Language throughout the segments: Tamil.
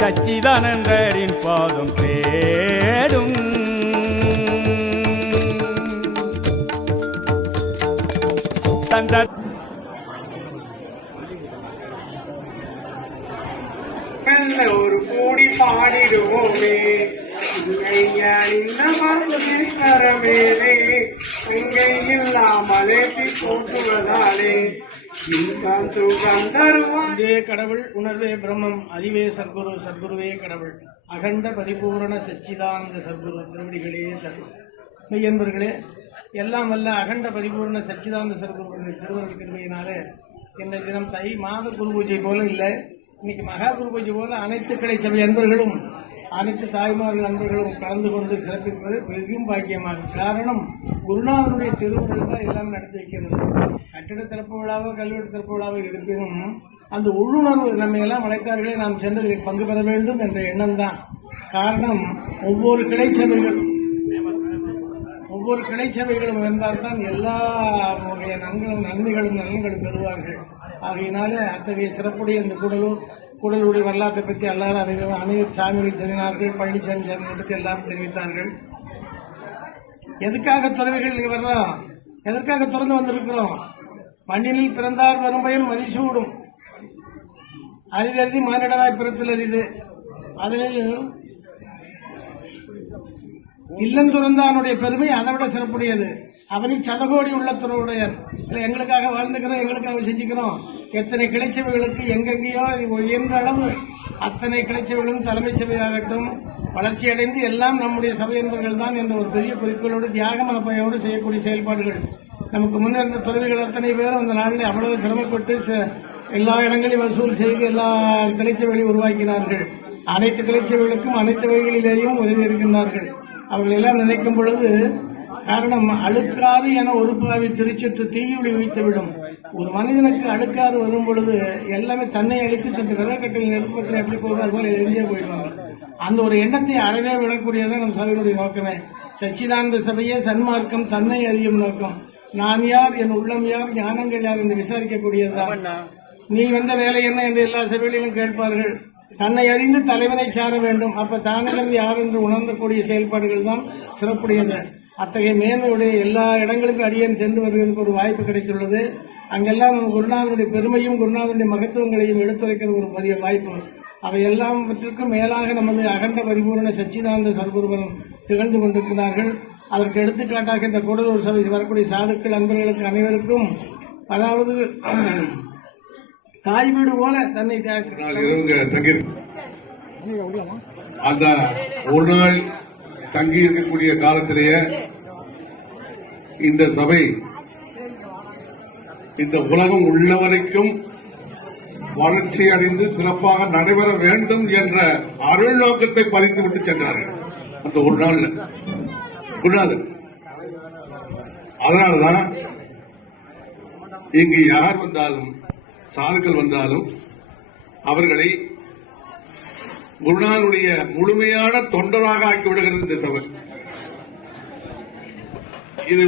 சச்சிதானந்தரின் பாதம் தேடும் தந்த ஒரு கூடி பாடிடுவோமே கரமேலே இங்கே இல்லாமலே போட்டுவதாலே கடவுள் உணர்வே பிரம்மம் அறிவே சர்க்குரு சர்க்குருவே கடவுள் அகண்ட பரிபூரண சச்சிதானந்த சர்க்குரு திருவடிகளே சர்க்குரு மெய்யன்பர்களே எல்லாம் வல்ல அகண்ட பரிபூரண சச்சிதானந்த சர்க்குரு திருவருள் கிருபையினாலே இந்த தினம் தை மாத குரு பூஜை போல இல்லை, இன்னைக்கு மகா குரு பூஜை போல அனைத்து கிளை சபை அன்பர்களும் அனைத்து தாய்மார்கள் அன்பர்களும் கலந்து கொண்டு சிறப்பிப்பது பெரியும் பாக்கியமாகும். காரணம் குருநாதனுடைய திருவுருள் தான் எல்லாம் நடத்தி வைக்கிறது. கட்டிட திறப்பு விழாவோ கல்வெட்டு திறப்பு விழாவோ இருப்பினும் அந்த உள்ளுணர்வு நம்ம எல்லாம் அழைத்தார்களே நாம் சென்று பங்கு பெற வேண்டும் என்ற எண்ணம் தான் காரணம். ஒவ்வொரு கிளை சபைகளும் இருந்தால்தான் எல்லா வகைய நன்மைகளும் நலன்களும் பெறுவார்கள். ஆகையினாலே அத்தகைய சிறப்புடைய இந்த கூடலூருடைய வரலாற்றை பற்றி எல்லாரும் அனைத்து சாமிகள் சொன்னார்கள், பழனிசாமி சாமியை பற்றி எல்லாரும் தெரிவித்தார்கள். எதுக்காக துறவிகள் நீங்க வர்றோம், எதற்காக திறந்து வந்திருக்கிறோம்? மண்ணினில் பிறந்தார் வரும்பயன் மதிசூடும் அரிதறிதி மானிடராய் பிறத்தல் அரிது. அதில் இல்லம் துறந்தானுடைய பெருமை அதை விட சிறப்புடையது. அவனின் சதகோடி உள்ளத்துடைய எங்களுக்காக வாழ்ந்துக்கிறோம், எங்களுக்காக செஞ்சுக்கிறோம். எத்தனை கிளைச்சபைகளுக்கு எங்கெங்கேயோ உயர்ந்த அளவு அத்தனை கிளைச்சபைகளும் தலைமை சபையாகட்டும் வளர்ச்சி அடைந்து எல்லாம் நம்முடைய சபை என்பவர்கள் தான் என்ற ஒரு பெரிய குறிக்கோளோடு தியாக மனப்பையோடு செய்யக்கூடிய செயல்பாடுகள். நமக்கு முன்னிருந்த துறவிகள் அத்தனை பேரும் அந்த நாளில் அவ்வளவு சிரமப்பட்டு எல்லா இடங்களையும் வசூல் செய்து எல்லா கிளைச்சபைகளையும் உருவாக்கினார்கள். அனைத்து கிளைச்சபைகளுக்கும் அனைத்து வகைகளிலேயும் உதவி இருக்கின்றார்கள். அவர்கள் எல்லாம் நினைக்கும் பொழுது காரணம் அழுக்காறு என ஒரு பாவி திருச்சற்று தீயுளி வைத்துவிடும். ஒரு மனிதனுக்கு அழுக்காறு வரும் பொழுது எல்லாமே தன்னை அழித்து தன் விரகட்டில் நெருப்பத்தில் எப்படி போகிறார் போல எரிஞ்சே போயிடுவாங்க. அந்த ஒரு எண்ணத்தை அறவே விடக்கூடியதான் நம் சபையுடைய நோக்கமே. சச்சிதானந்த சபையே சன்மார்க்கம் தன்னை அறியும் நோக்கம். நான் யார், என் உள்ளம் யார், ஞானங்கள் யார் என்று விசாரிக்கக்கூடியதுதான். நீ வந்த வேலை என்ன என்று எல்லா சபைகளிலும் கேட்பார்கள். தன்னை அறிந்து தலைவனை சார வேண்டும். அப்ப தானிடம் யார் என்று உணர்ந்தக்கூடிய செயல்பாடுகள் தான் சிறப்புடையது. அத்தகைய மேன்மையுடைய எல்லா இடங்களுக்கும் அடியேன் சென்று வருவதற்கு ஒரு வாய்ப்பு கிடைத்துள்ளது. அங்கெல்லாம் குருநாதனுடைய பெருமையும் குருநாதனுடைய மகத்துவங்களையும் எடுத்துரைக்கிறது ஒரு பெரிய வாய்ப்பு. அவை எல்லாவற்றிற்கும் மேலாக நமது அகண்ட பரிபூரண சச்சிதானந்த சர்க்குருவன் திகழ்ந்து கொண்டிருக்கிறார்கள். அதற்கு எடுத்துக்காட்டாக இந்த கூடலூர் சபை வரக்கூடிய சாதுக்கள் அன்பர்களுக்கு அனைவருக்கும் அதாவது தாய் வீடு போல தன்னை அந்த ஒரு நாள் தங்கி இருக்கக்கூடிய காலத்திலேயே இந்த சபை இந்த உலகம் உள்ள வரைக்கும் வளர்ச்சி அடைந்து சிறப்பாக நடைபெற வேண்டும் என்ற அருள் நோக்கத்தை பதித்துவிட்டு சென்றார்கள். அந்த ஒரு நாள் குருநாதர். அதனால்தான் இங்கு யார் வந்தாலும் சாதுக்கள் வந்தாலும் அவர்களை குருநாதனுடைய முழுமையான தொண்டராக ஆக்கிவிடுகிறது இந்த சபை. இது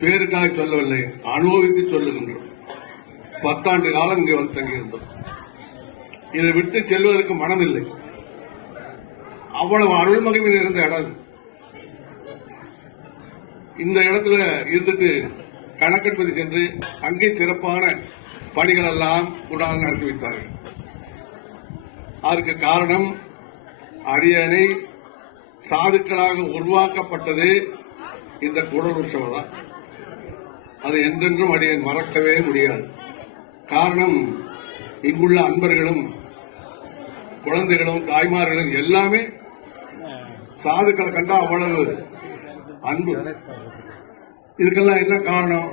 பேருக்காக சொல்லவில்லை, அனுபவித்து சொல்லுகின்றோம். 10 ஆண்டு காலம் இங்கே வந்து தங்கியிருந்தோம். இதை விட்டு செல்வதற்கு மனமில்லை. அவ்வளவு அருள் மகிமையில் இருந்த இடம். இந்த இடத்துல இருந்துட்டு கணக்கெடுப்பது சென்று அங்கே சிறப்பான பணிகள் எல்லாம் குருநாதர் நடத்தி வைத்தார்கள். அதற்கு காரணம் அடியனை சாதுக்களாக உருவாக்கப்பட்டது இந்த கூடலூர் சபை தான். அது என்றென்றும் அடியன் மறக்கவே முடியாது. காரணம் இங்குள்ள அன்பர்களும் குழந்தைகளும் தாய்மார்களும் எல்லாமே சாதுக்களை கண்டா அவ்வளவு அன்பு. இதுக்கெல்லாம் என்ன காரணம்?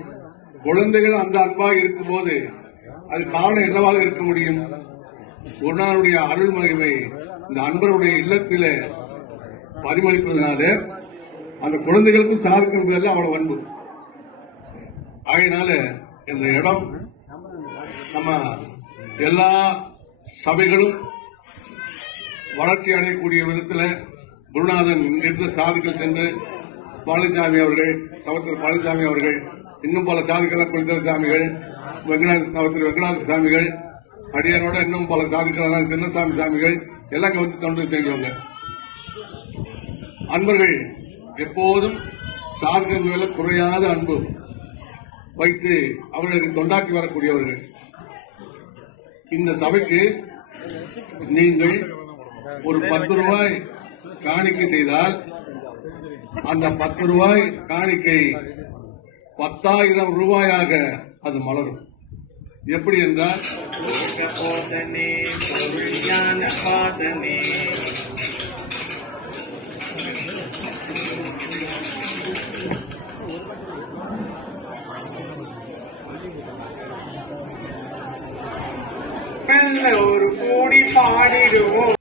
குழந்தைகள் அந்த அன்பாக இருக்கும்போது அது காரணம் என்னவாக இருக்க முடியும்? குருநாதனுடைய அருள் மகிமை இந்த அன்பருடைய இல்லத்தில பரிமளிப்பதனால அந்த குழந்தைகளுக்கும் சாதுக்கும் பேர்ல அவ்வளவு அன்பு. ஆகையினால இந்த இடம் நம்ம எல்லா சபைகளும் வளர்ச்சி அடையக்கூடிய விதத்தில் குருநாதன் இங்கிருந்த சாதிகள் சென்று பழனிசாமி அவர்கள் தவத்திரு பழனிசாமி அவர்கள் இன்னும் பல சாதிகள் குளித்தல சாமிகள் தவத்திரு வெங்கடாத சாமிகள் அடியாரோட இன்னும் பல சாதிகள் சின்னசாமி சாமிகள் எல்லாம் வந்து தொண்டு செய்வாங்க. அன்பர்கள் எப்போதும் சாதிகள் மேல குறையாத அன்பு வைத்து அவர்களுக்கு தொண்டாக்கி வரக்கூடியவர்கள். இந்த சபைக்கு நீங்கள் ஒரு 10 ரூபாய் காணிக்கை செய்தால் அந்த 10 ரூபாய் காணிக்கை 10,000 ரூபாயாக அது மலரும். எப்படி என்றால் ஒரு கூடி பாடிடுவோம்